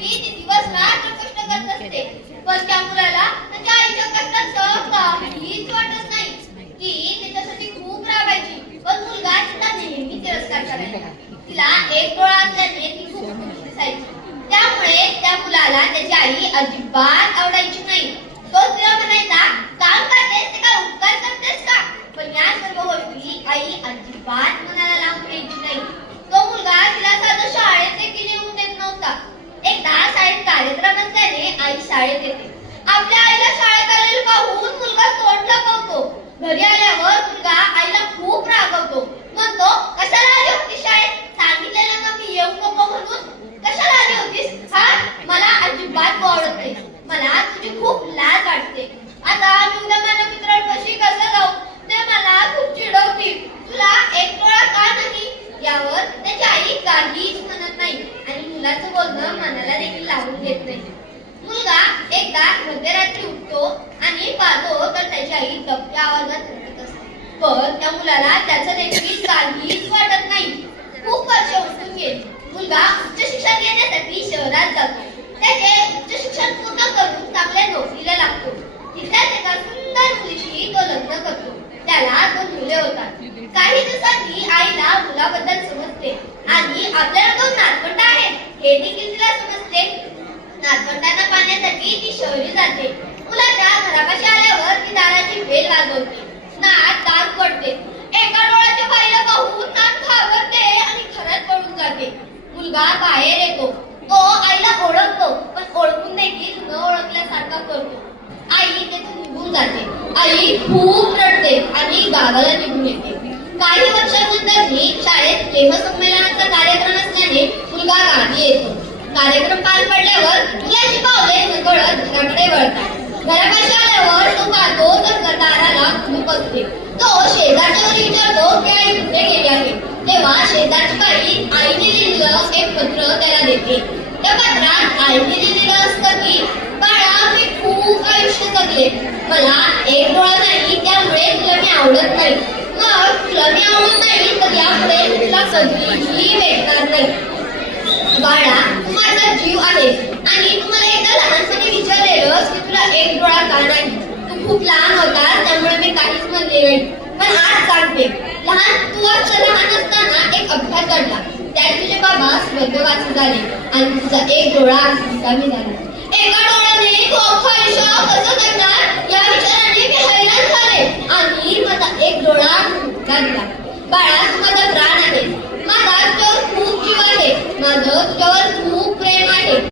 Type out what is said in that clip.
करण्यासाठी ती दिवस रात्र कष्ट करत असते, पण त्या मुलाला त्याच्या आईच्या कष्टाचं काहीच वाटत नाही. ती त्याच्यासाठी खूप राबायची, पण मुलगा तिचा नेहमी तिरस्कार करायचा. तिला एक डोळा असल्याने ती खूप खुश दिसायची. त्यामुळे त्या मुलाला त्याची आई अजिबात आवडायची नाही. तो तिला म्हणायचा, काम करतेस ते काय उपकार करतेस का? पण या सर्व गोष्टी आई अजिबात मनाला लावून घ्यायची नाही. तो मुलगा तिला साधं शाळेत देखील येऊन देत नव्हता. एकदा शाळेत कार्यक्रम असल्याने आई शाळेत येते. आपल्या आईला शाळेत आलेलं पाहून मुलगा तोंड लपवतो. घरी आल्यावर मुलगा आईला खूप रागवतो. म्हणतो, कशाला आली होतीस शाळेत? सांगितलेलं ना मी येऊ नको म्हणून. कशाला आली होतीस? हा, मला अजिबात आवडत नाही. मला तुझी खूप लाज वाटते. आता मी उद्या माझ्या मित्रांपाशी कसं जाऊ? ते मला खूप चिडवतील. तुला एक डोळा का नाही? यावर त्याची आई काहीच म्हणत नाही आणि मुलाचं बोलणं मनाला देखील लागून घेत नाही. मुलगा एकदा मध्यरात्री उठतो आणि पाहतो तर त्याची आई दबक्या आवाजात रडत असते. पण त्या मुलाला त्याचं देखील काहीच वाटत नाही. खूप वर्ष उठून गेली. मुलगा उच्च शिक्षण घेण्यासाठी शहरात जातो. त्याचे उच्च शिक्षण पूर्ण करून चांगल्या नोकरीला लागतो. तिथल्याच एका सुंदर मुलीशी तो लग्न करतो. त्याला 2 मुले होतात. काही दिवसांनी आईला मुलाबद्दल समजते आणि आपल्याला 2 नातवंड आहेत हे देखील तिला समजते. नातवंडांना पाहण्यासाठी ती शहरी जाते. मुलाच्या घरापाशी आल्यावर ती दाराची बेल वाजवते. नात दार उघडते. एका डोळ्याच्या बाईला पाहून नात घाबरते आणि घरात पळून जाते. मुलगा बाहेर येतो. तो आईला ओळखतो, पण ओळखून देखील न ओळखल्यासारखा करतो. आई तेथून निघून जाते. आई खूप रडते आणि गावाला निघून येते. काही वर्षांनंतर शाळेत स्नेहसंमेलनाचा कार्यक्रम असल्याने मुलगा गावी येतो. कार्यक्रम पार पडल्यावर मुलाची पावले नकळत घराकडे वळतात. घरापाशी आल्यावर तो पाहतो तर दाराला कुलूप असते. तो शेजारच्यावर विचारतो की आई कुठे गेली आहे. तेव्हा शेजारची बाई आईने लिहिलेलं एक पत्र त्याला देते. त्या पत्रात आईने लिहिलेलं असतं की, बाळा मी खूप आयुष्य जगले. मला एक डोळा नाही, त्यामुळे तुला मी आवडत नाही. मग तुला मी आवडत नाही तर यापुढे तुला कधीही भेटणार नाही. बाळा तू माझा जीव आहे आणि तू मला एकदा लहानपणी विचारलेलंस की तुला एक डोळा का नाही. तू खूप लहान होता त्यामुळे मी काहीच म्हणले नाही. पण आज सांगते, तू लहान असताना एक अपघात घडला. त्यात तुझे बाबा स्वर्गवासी झाले आणि तुझा एक डोळा कमी झाला. एका डोळ्याने तू अख्खं आयुष्य कसं करणार या विचाराने मी हैराण झाले आणि माझा एक डोळा लागला. बाळा तू माझा प्राण आहे. माझा तुझ्यावर खूप जीव आहे. माझं तुझ्यावर खूप प्रेम आहे.